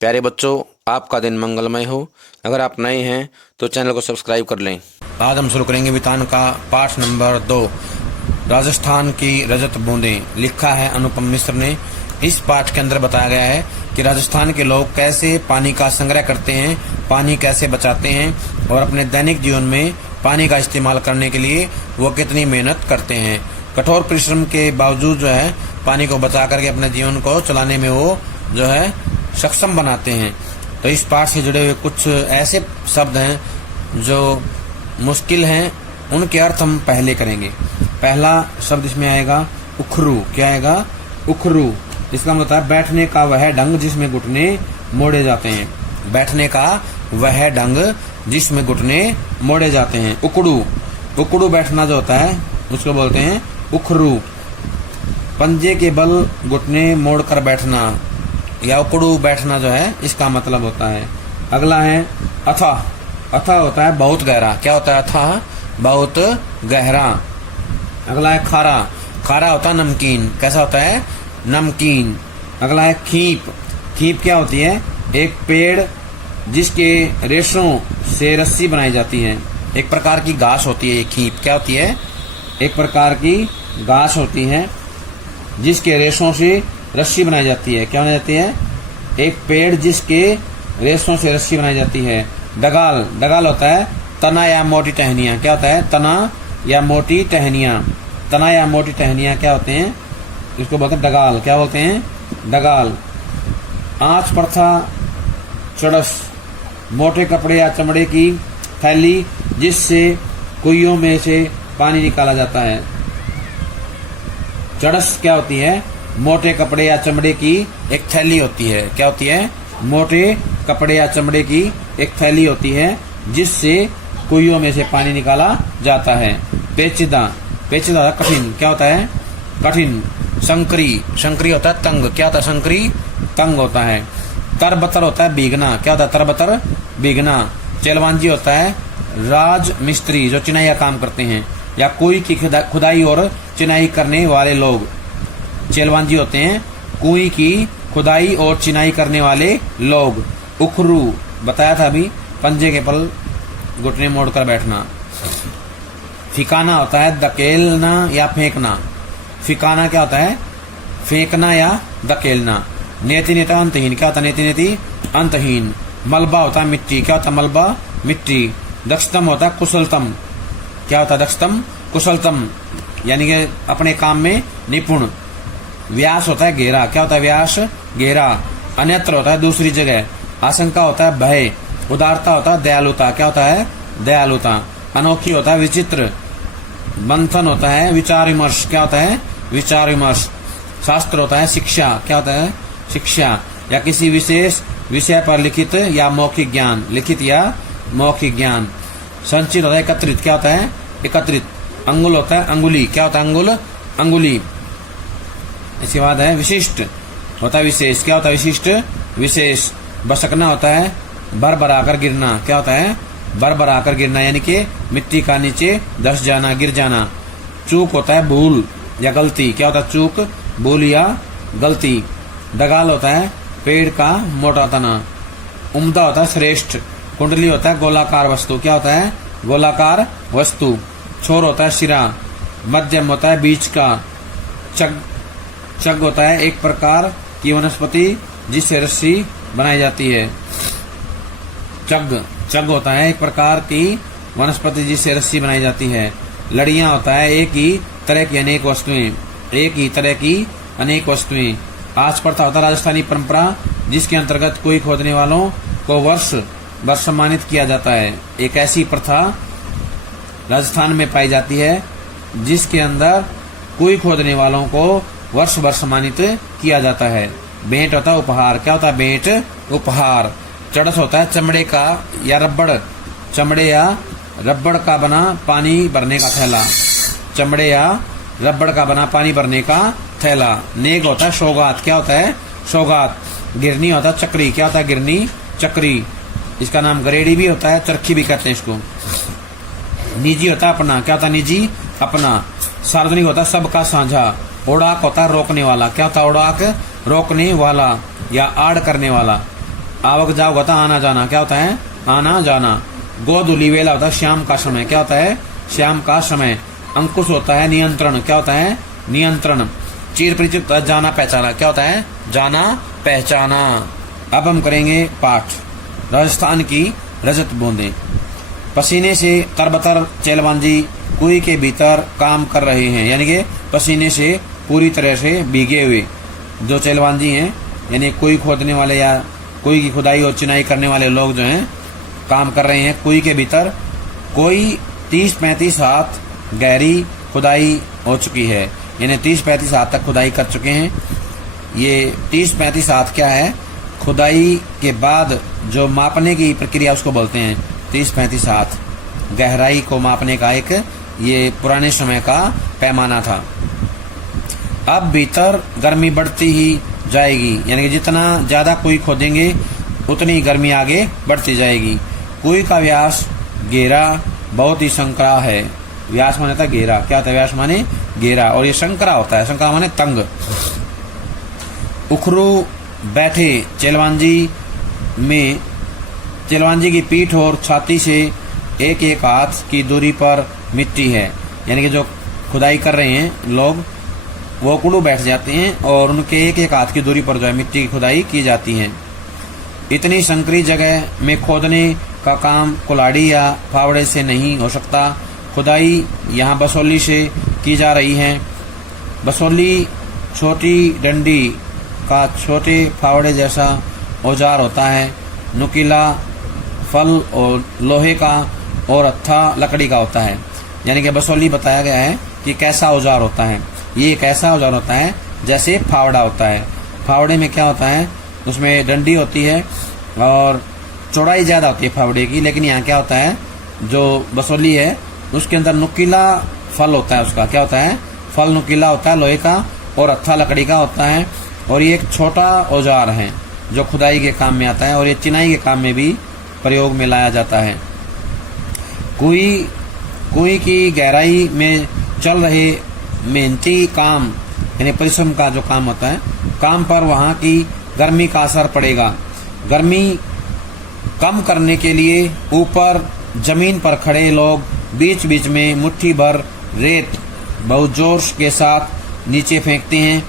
प्यारे बच्चों, आपका दिन मंगलमय हो। अगर आप नए हैं तो चैनल को सब्सक्राइब कर लें। आज हम शुरू करेंगे वितान का पाठ नंबर 2, राजस्थान की रजत बूंदें। लिखा है अनुपम मिश्र ने। इस पाठ के अंदर बताया गया है कि राजस्थान के लोग कैसे पानी का संग्रह करते हैं, पानी कैसे बचाते हैं और अपने दैनिक जीवन में पानी का इस्तेमाल करने के लिए वो कितनी मेहनत करते हैं। कठोर परिश्रम के बावजूद जो है पानी को बचा करके अपने जीवन को चलाने में वो जो है सक्षम बनाते हैं। तो इस पाठ से जुड़े हुए कुछ ऐसे शब्द हैं जो मुश्किल हैं, उनके अर्थ हम पहले करेंगे। पहला शब्द इसमें आएगा उखरू। क्या आएगा? उखरू। इसका मतलब है बैठने का वह ढंग जिसमें घुटने मोड़े जाते हैं। बैठने का वह ढंग जिसमें घुटने मोड़े जाते हैं। उकड़ू। उकड़ू बैठना जो होता है उसको बोलते हैं उखरू। पंजे के बल घुटने मोड़कर बैठना या उकड़ू बैठना जो है इसका मतलब होता है। अगला है अथाह। अथाह होता है बहुत गहरा। क्या होता है? अथाह बहुत गहरा। अगला है खारा। खारा होता है नमकीन। कैसा होता है? नमकीन। अगला है खीप। खीप क्या होती है? एक पेड़ जिसके रेशों से रस्सी बनाई जाती है। एक प्रकार की घास होती है ये खीप। क्या होती है? एक प्रकार की घास होती है जिसके रेशों से रस्सी बनाई जाती है। क्या बनाई जाती है? एक पेड़ जिसके रेशों से रस्सी बनाई जाती है। डगाल। डगाल होता है तना या मोटी टहनियां। क्या होता है? तना या मोटी टहनियां। तना या मोटी टहनियां क्या होते हैं? इसको बोलते हैं डगाल। क्या बोलते हैं? डगाल। आंच प्रथा चड़स। मोटे कपड़े या चमड़े की थैली जिससे कुइयों में से पानी निकाला जाता है। चड़स क्या होती है? मोटे कपड़े या चमड़े की एक थैली होती है। क्या होती है? मोटे कपड़े या चमड़े की एक थैली होती है जिससे कुइयों में से पानी निकाला जाता है। पेचीदा। पेचीदा होता है कठिन। क्या होता है? कठिन। संकरी। संकरी होता है तंग। क्या होता है? संकरी तंग होता है। तरबतर होता है भीगना। क्या होता है? तरबतर भीगना। चेलवांजी होता है राज मिस्त्री जो चिनाई का काम करते हैं या कुई की खुदाई और चिनाई करने वाले लोग। चेलवांजी होते हैं कुई की खुदाई और चिनाई करने वाले लोग। उखरू बताया था अभी, पंजे के पल घुटने मोड़कर बैठना। फिकाना होता है धकेलना या फेंकना। फिकाना क्या होता है? फेंकना या धकेलना। नेति नेता अंतहीन। क्या होता है? नेति नेति अंतहीन। मलबा होता है मिट्टी। क्या होता है? मलबा मिट्टी। दक्षतम होता है कुशलतम। क्या होता है? दक्षतम कुशलतम यानी कि अपने काम में निपुण। व्यास होता है घेरा। क्या होता है? व्यास घेरा। अन्यत्र होता है दूसरी जगह। आशंका होता है भय। उदारता होता है दयालुता। क्या होता है? दयालुता। अनोखी होता है विचित्र। मंथन होता है विचार विमर्श। क्या होता है? विचार विमर्श। शास्त्र होता है शिक्षा। क्या होता है? शिक्षा या किसी विशेष विषय पर लिखित या मौखिक ज्ञान। लिखित या मौखिक ज्ञान। संचित होता है एकत्रित। क्या होता है? एकत्रित। अंगुल होता है अंगुली। क्या होता है? अंगुल अंगुली। इसके बाद है विशिष्ट होता है विशेष। क्या होता है? विशिष्ट विशेष। बसकना होता है भर भराकर गिरना। क्या होता है? भर भराकर गिरना यानी कि मिट्टी का नीचे धस जाना, गिर जाना। चूक होता है भूल या गलती। क्या होता है? चूक, भूल या गलती। डगाल होता है पेड़ का मोटा तना। उम्दा होता है श्रेष्ठ। कुंडली होता है गोलाकार वस्तु। क्या होता है? गोलाकार वस्तु। छोर होता है सिरा। मध्यम होता है बीच का। चग। चग होता है एक प्रकार की वनस्पति जिससे रस्सी बनाई जाती है। चग। चग होता है एक प्रकार की वनस्पति जिससे रस्सी बनाई जाती है। लड़ियां होता है एक ही तरह की अनेक वस्तुएं। एक ही तरह की अनेक वस्तुएं। आज प्रथा होता है राजस्थानी परंपरा जिसके अंतर्गत कोई खोदने वालों को वर्ष भर सम्मानित किया जाता है। एक ऐसी प्रथा राजस्थान में पाई जाती है जिसके अंदर कोई खोदने वालों को वर्ष भर सम्मानित किया जाता है। भेंट होता है उपहार। क्या होता है? भेंट उपहार। चड़स होता है चमड़े का या रबड़। चमड़े या रबड़ का बना पानी भरने का थैला। चमड़े या रबड़ का बना पानी भरने का थैला। नेग होता है सौगात। क्या होता है? सौगात। गिरनी होता है चक्री। क्या होता है? गिरनी चक्री। इसका नाम गरेड़ी भी होता है, चरखी भी कहते हैं इसको। निजी होता है अपना। क्या होता है? निजी अपना। सार्वजनिक होता है सबका साझा। ओड़ाक होता है रोकने वाला। क्या होता है? ओड़ाक रोकने वाला या आड़ करने वाला। आवक जावक होता है आना जाना, क्या होता है आना जाना। गोधूली वेला होता है शाम का समय, क्या होता है शाम का समय। अंकुश होता है नियंत्रण, क्या होता है नियंत्रण। चिर परिचित होता है जाना पहचाना, क्या होता है जाना पहचाना। अब हम करेंगे पाठ। राजस्थान की रजत बूंदें। पसीने से तरबतर चेलवांजी कुएं के भीतर काम कर रहे हैं, यानी कि पसीने से पूरी तरह से भीगे हुए जो चेलवांजी हैं, यानी कुएं खोदने वाले या कुएं की खुदाई और चिनाई करने वाले लोग जो हैं काम कर रहे हैं कुएं के भीतर। कोई 30-35 हाथ गहरी खुदाई हो चुकी है, यानी 30-35 हाथ तक खुदाई कर चुके हैं। ये 30-35 हाथ क्या है, खुदाई के बाद जो मापने की प्रक्रिया उसको बोलते हैं 30-35 हाथ। गहराई को मापने का एक ये पुराने समय का पैमाना था। अब भीतर गर्मी बढ़ती ही जाएगी, यानी कि जितना ज्यादा कुएं खोदेंगे उतनी गर्मी आगे बढ़ती जाएगी। कुएं का व्यास घेरा बहुत ही संकरा है। व्यास माने था घेरा, क्या होता है व्यास माने घेरा, और ये संकरा होता है, संकरा माने तंग। उखरू बैठे चेलवांजी में चेलवांजी की पीठ और छाती से एक एक हाथ की दूरी पर मिट्टी है, यानी कि जो खुदाई कर रहे हैं लोग वो उखड़ू बैठ जाते हैं और उनके एक एक हाथ की दूरी पर जो है मिट्टी की खुदाई की जाती है। इतनी संकरी जगह में खोदने का काम कुल्हाड़ी या फावड़े से नहीं हो सकता। खुदाई यहाँ बसोली से की जा रही है। बसोली छोटी डंडी का छोटे फावड़े जैसा औजार होता है। नुकीला फल और लोहे का और हत्था लकड़ी का होता है, यानी कि बसोली बताया गया है कि कैसा औजार होता है। ये एक ऐसा औजार होता है जैसे फावड़ा होता है। फावड़े में क्या होता है, उसमें डंडी होती है और चौड़ाई ज्यादा होती है फावड़े की, लेकिन यहाँ क्या होता है जो बसोली है उसके अंदर नुकीला फल होता है। उसका क्या होता है, फल नुकीला होता है लोहे का और हत्था लकड़ी का होता है। और ये एक छोटा औजार है जो खुदाई के काम में आता है और ये चिनाई के काम में भी प्रयोग में लाया जाता है। कुएं की गहराई में चल रहे मेहनती काम, यानी परिश्रम का जो काम होता है, काम पर वहां की गर्मी का असर पड़ेगा। गर्मी कम करने के लिए ऊपर जमीन पर खड़े लोग बीच बीच में मुट्ठी भर रेत बहुत जोश के साथ नीचे फेंकते हैं।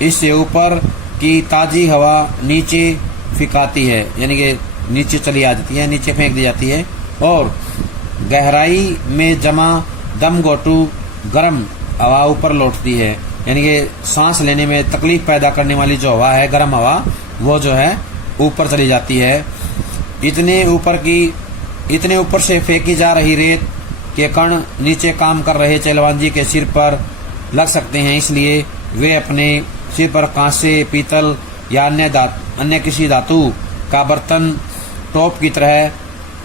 इससे ऊपर की ताजी हवा नीचे फिकाती है, यानी कि नीचे चली आ जाती है, नीचे फेंक दी जाती है। और गहराई में जमा दम गोटू गर्म हवा ऊपर लौटती है, यानी कि सांस लेने में तकलीफ पैदा करने वाली जो हवा है गर्म हवा, वो जो है ऊपर चली जाती है। इतने ऊपर से फेंकी जा रही रेत के कण नीचे काम कर रहे चेलवांजी के सिर पर लग सकते हैं, इसलिए वे अपने सिर पर कांसे, पीतल या अन्य किसी धातु का बर्तन टोप की तरह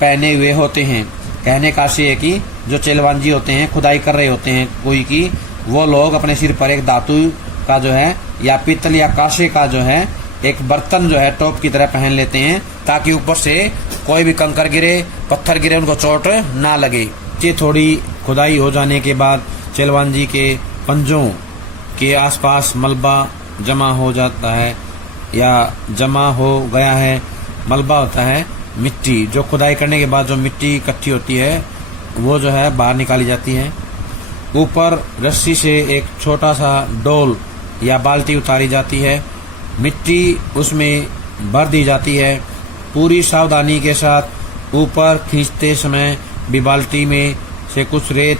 पहने हुए होते हैं। कहने का आशय है कि जो चेलवांजी होते हैं, खुदाई कर रहे होते हैं कुएं की, वो लोग अपने सिर पर एक धातु का जो है या पीतल या कांसे का जो है एक बर्तन जो है टोप की तरह पहन लेते हैं, ताकि ऊपर से कोई भी कंकर गिरे, पत्थर गिरे, उनको चोट ना लगे। ये थोड़ी खुदाई हो जाने के बाद चेलवांजी के पंजों के आसपास मलबा जमा हो जाता है या जमा हो गया है। मलबा होता है मिट्टी, जो खुदाई करने के बाद जो मिट्टी इकट्ठी होती है वो जो है बाहर निकाली जाती है। ऊपर रस्सी से एक छोटा सा डोल या बाल्टी उतारी जाती है, मिट्टी उसमें भर दी जाती है। पूरी सावधानी के साथ ऊपर खींचते समय भी बाल्टी में से कुछ रेत,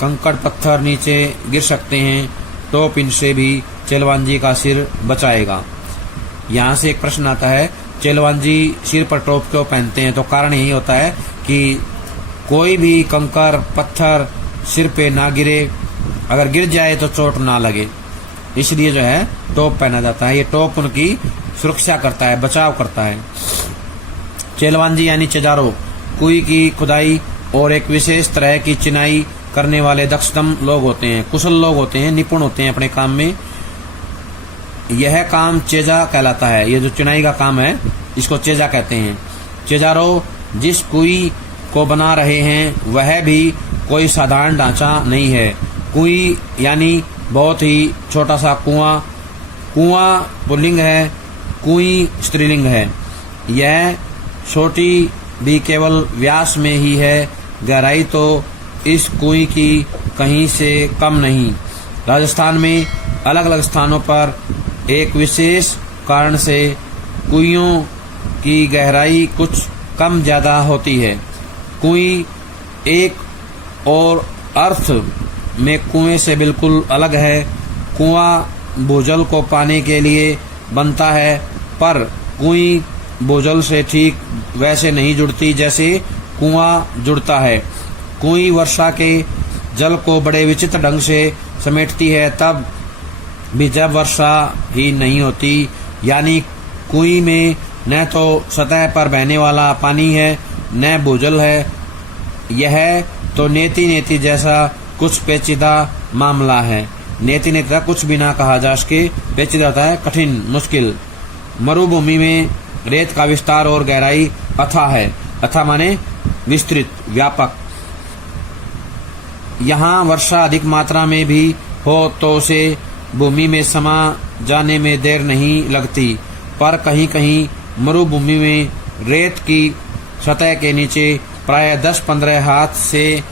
कंकड़, पत्थर नीचे गिर सकते हैं, तो इनसे भी चेलवांजी का सिर बचाएगा। यहाँ से एक प्रश्न आता है, चेलवांजी सिर पर टोप क्यों पहनते हैं? तो कारण यही होता है कि कोई भी कंकर, पत्थर सिर पे ना गिरे, अगर गिर जाए तो चोट ना लगे, इसलिए जो है टोप पहना जाता है। ये टोप उनकी सुरक्षा करता है, बचाव करता है। चेलवांजी यानी चेजारो कुएं की खुदाई और एक विशेष तरह की चिनाई करने वाले दक्षतम लोग होते हैं, कुशल लोग होते हैं, निपुण होते हैं अपने काम में। यह काम चेजा कहलाता है। ये जो चिनाई का काम है इसको चेजा कहते हैं। चेजारो जिस कुएं को बना रहे हैं वह भी कोई साधारण ढांचा नहीं है। कुएं यानी बहुत ही छोटा सा कुआं। कुआं पुल्लिंग है, कुई स्त्रीलिंग है। यह छोटी भी केवल व्यास में ही है, गहराई तो इस कुई की कहीं से कम नहीं। राजस्थान में अलग अलग स्थानों पर एक विशेष कारण से कुइयों की गहराई कुछ कम ज्यादा होती है। कुई एक और अर्थ में कुएं से बिल्कुल अलग है। कुआं भूजल को पाने के लिए बनता है, पर कुई भूजल से ठीक वैसे नहीं जुड़ती जैसे कुआं जुड़ता है। कुई वर्षा के जल को बड़े विचित्र ढंग से समेटती है, तब भी जब वर्षा ही नहीं होती। यानी कुई में न तो सतह पर बहने वाला पानी है न भूजल है। यह तो नेति नेति जैसा कुछ पेचीदा मामला है। नेति नेति का कुछ भी ना कहा जा सके, पेचीदा होता है कठिन, मुश्किल। मरुभूमि में रेत का विस्तार और गहराई अथाह है। अथाह माने विस्तृत, व्यापक। यहाँ वर्षा अधिक मात्रा में भी हो तो उसे भूमि में समा जाने में देर नहीं लगती, पर कहीं कहीं मरुभूमि में रेत की सतह के नीचे प्राय 10-15 हाथ से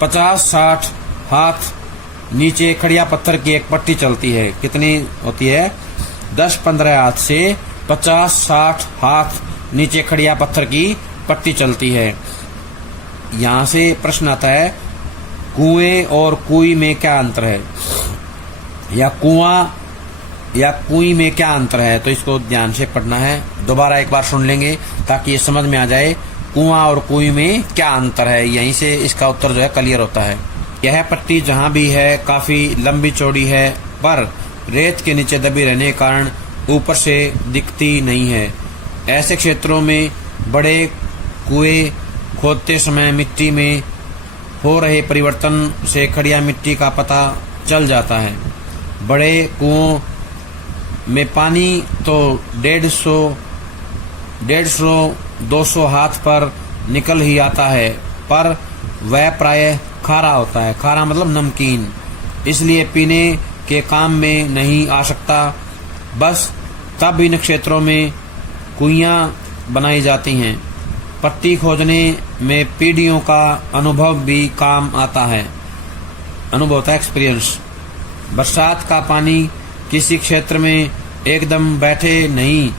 50-60 हाथ नीचे खड़िया पत्थर की एक पट्टी चलती है। कितनी होती है? 10-15 हाथ से 50-60 हाथ नीचे खड़िया पत्थर की पट्टी चलती है। यहाँ से प्रश्न आता है, कुएं और कुई में क्या अंतर है, या कुआं या कुई में क्या अंतर है? तो इसको ध्यान से पढ़ना है। दोबारा एक बार सुन लेंगे ताकि ये समझ में आ जाए कुआं और कुई में क्या अंतर है। यहीं से इसका उत्तर जो है क्लियर होता है। यह पट्टी जहाँ भी है काफी लंबी चौड़ी है, पर रेत के नीचे दबी रहने के कारण ऊपर से दिखती नहीं है। ऐसे क्षेत्रों में बड़े कुएं खोदते समय मिट्टी में हो रहे परिवर्तन से खड़िया मिट्टी का पता चल जाता है। बड़े कुओं में पानी तो 150-200 हाथ पर निकल ही आता है, पर वह प्राय खारा होता है। खारा मतलब नमकीन, इसलिए पीने के काम में नहीं आ सकता। बस तब इन क्षेत्रों में कुइयां बनाई जाती हैं। पट्टी खोदने में पीढ़ियों का अनुभव भी काम आता है। अनुभव होता है एक्सपीरियंस। बरसात का पानी किसी क्षेत्र में एकदम बैठे नहीं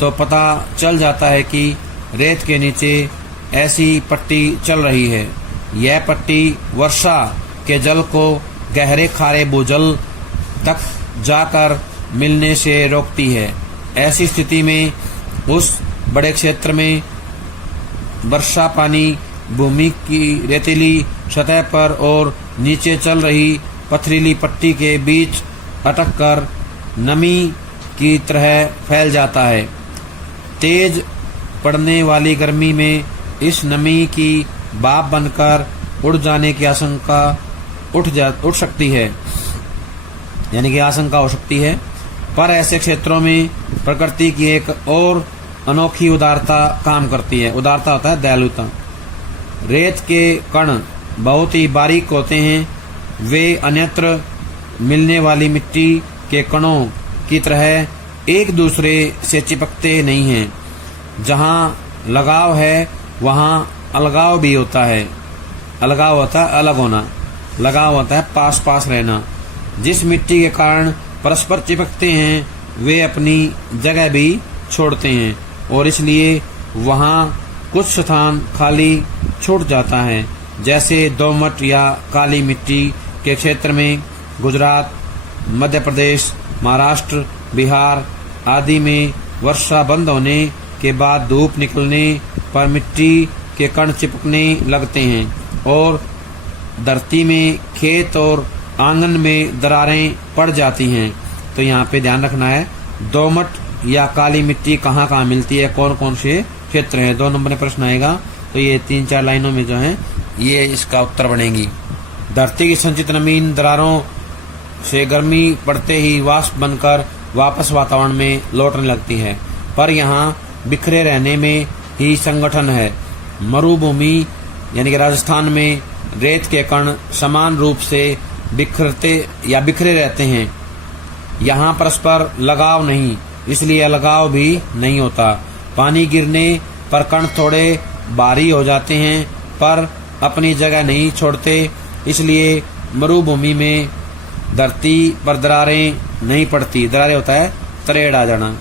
तो पता चल जाता है कि रेत के नीचे ऐसी पट्टी चल रही है। यह पट्टी वर्षा के जल को गहरे खारे भूजल तक जाकर मिलने से रोकती है। ऐसी स्थिति में उस बड़े क्षेत्र में वर्षा पानी भूमि की रेतीली सतह पर और नीचे चल रही पथरीली पट्टी के बीच अटककर नमी की तरह फैल जाता है। तेज पड़ने वाली गर्मी में इस नमी की भाप बनकर उड़ जाने की आशंका उठ सकती है, यानी कि आशंका हो सकती है। पर ऐसे क्षेत्रों में प्रकृति की एक और अनोखी उदारता काम करती है। उदारता होता है दयालुता। रेत के कण बहुत ही बारीक होते हैं। वे अन्यत्र मिलने वाली मिट्टी के कणों की तरह एक दूसरे से चिपकते नहीं हैं। जहाँ लगाव है वहाँ अलगाव भी होता है। अलगाव होता है अलग होना, लगाव होता है पास पास रहना। जिस मिट्टी के कारण परस्पर चिपकते हैं वे अपनी जगह भी छोड़ते हैं और इसलिए वहाँ कुछ स्थान खाली छूट जाता है। जैसे दोमट या काली मिट्टी के क्षेत्र में गुजरात, मध्य प्रदेश, महाराष्ट्र, बिहार आदि में वर्षा बंद होने के बाद धूप निकलने पर मिट्टी के कण चिपकने लगते हैं और धरती में खेत और आंगन में दरारें पड़ जाती हैं। तो यहाँ पे ध्यान रखना है, दोमट या काली मिट्टी कहाँ कहाँ मिलती है, कौन कौन से क्षेत्र है। 2 नंबर में प्रश्न आएगा तो ये 3-4 लाइनों में जो है ये इसका उत्तर बनेगी। धरती की संचित नमी इन दरारों से गर्मी पड़ते ही वाष्प बनकर वापस वातावरण में लौटने लगती है, पर यहाँ बिखरे रहने में ही संगठन है। मरुभूमि यानी कि राजस्थान में रेत के कण समान रूप से बिखरे रहते हैं। यहाँ परस्पर लगाव नहीं, इसलिए अलगाव भी नहीं होता। पानी गिरने पर कण थोड़े भारी हो जाते हैं पर अपनी जगह नहीं छोड़ते, इसलिए मरुभूमि में धरती पर दरारें नहीं पड़ती। दरारें होता है तरेड़ आ जाना।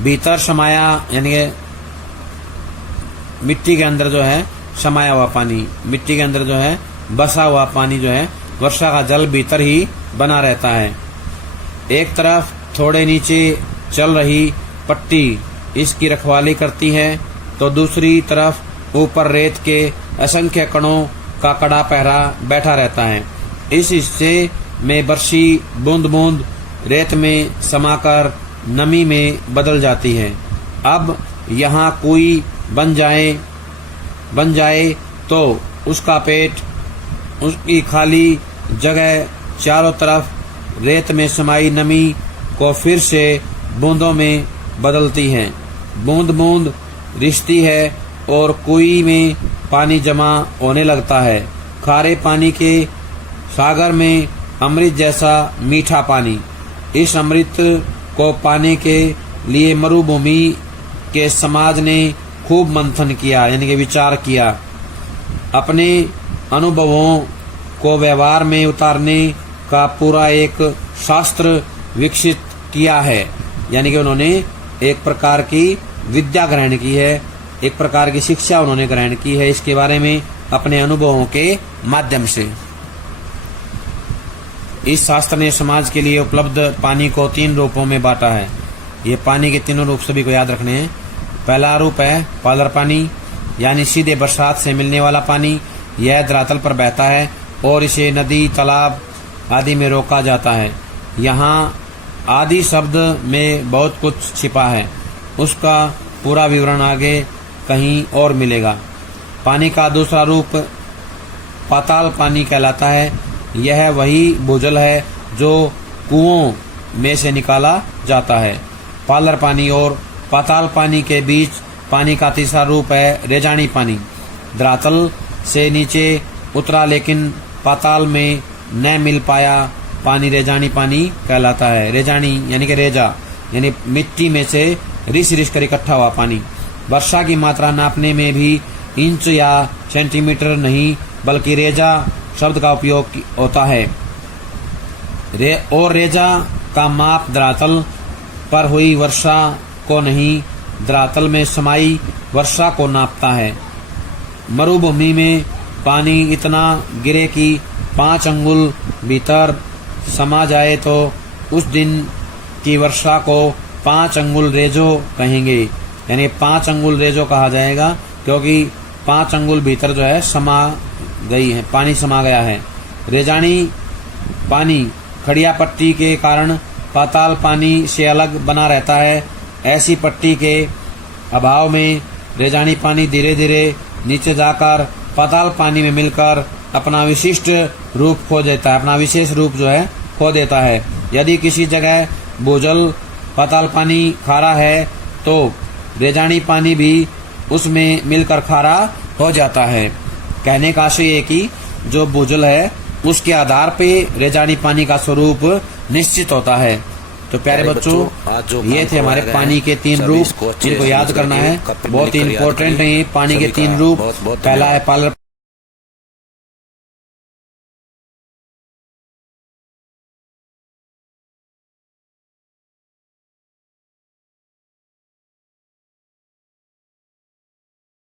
भीतर समाया यानी कि मिट्टी के अंदर जो है समाया हुआ पानी, मिट्टी के अंदर जो है बसा हुआ पानी जो है वर्षा का जल भीतर ही बना रहता है। एक तरफ थोड़े नीचे चल रही पट्टी इसकी रखवाली करती है तो दूसरी तरफ ऊपर रेत के असंख्य कणों का कड़ा पहरा बैठा रहता है। इस हिस्से में बरसी बूंद बूंद रेत में समाकर नमी में बदल जाती है। अब यहाँ कोई बन जाए तो उसका पेट उसकी खाली जगह चारों तरफ रेत में समाई नमी को फिर से बूंदों में बदलती है। बूंद बूंद रिश्ती है और कुएं में पानी जमा होने लगता है। खारे पानी के सागर में अमृत जैसा मीठा पानी। इस अमृत को पाने के लिए मरुभूमि के समाज ने खूब मंथन किया यानी कि विचार किया। अपने अनुभवों को व्यवहार में उतारने का पूरा एक शास्त्र विकसित किया है, यानी कि उन्होंने एक प्रकार की विद्या ग्रहण की है, एक प्रकार की शिक्षा उन्होंने ग्रहण की है इसके बारे में अपने अनुभवों के माध्यम से। इस शास्त्र ने समाज के लिए उपलब्ध पानी को 3 रूपों में बांटा है। ये पानी के तीनों रूप सभी को याद रखने हैं। पहला रूप है पालर पानी, यानी सीधे बरसात से मिलने वाला पानी। यह धरातल पर बहता है और इसे नदी, तालाब आदि में रोका जाता है। यहाँ आदि शब्द में बहुत कुछ छिपा है, उसका पूरा विवरण आगे कहीं और मिलेगा। पानी का दूसरा रूप पाताल पानी कहलाता है। यह वही भूजल है जो कुओं में से निकाला जाता है। पालर पानी और पाताल पानी के बीच पानी का तीसरा रूप है रेजानी पानी। धरातल से नीचे उतरा लेकिन पाताल में न मिल पाया पानी रेजानी पानी कहलाता है। रेजानी यानी कि रेजा यानी मिट्टी में से रिस कर इकट्ठा हुआ पानी। वर्षा की मात्रा नापने में भी इंच या सेंटीमीटर नहीं बल्कि रेजा शब्द का उपयोग होता है। और रेजा का माप धरातल पर हुई वर्षा को नहीं, धरातल में समाई वर्षा को नापता है। मरुभूमि में पानी इतना गिरे कि 5 अंगुल भीतर समा जाए तो उस दिन की वर्षा को 5 अंगुल रेजो कहेंगे, यानी 5 अंगुल रेजो कहा जाएगा क्योंकि 5 अंगुल भीतर जो है समा गई है, पानी समा गया है। रेजानी पानी खड़िया पट्टी के कारण पाताल पानी से अलग बना रहता है। ऐसी पट्टी के अभाव में रेजानी पानी धीरे धीरे नीचे जाकर पाताल पानी में मिलकर अपना विशिष्ट रूप खो देता है, अपना विशेष रूप जो है खो देता है। यदि किसी जगह भूजल पाताल पानी खारा है तो रेजानी पानी भी उसमें मिलकर खारा हो जाता है। कहने का आशय है कि जो भूजल है उसके आधार पे रेजानी पानी का स्वरूप निश्चित होता है। तो प्यारे बच्चों, ये थे हमारे पानी के 3 रूप, जिनको याद करना है। बहुत ही इम्पोर्टेंट है पानी के 3 रूप। पहला है पालर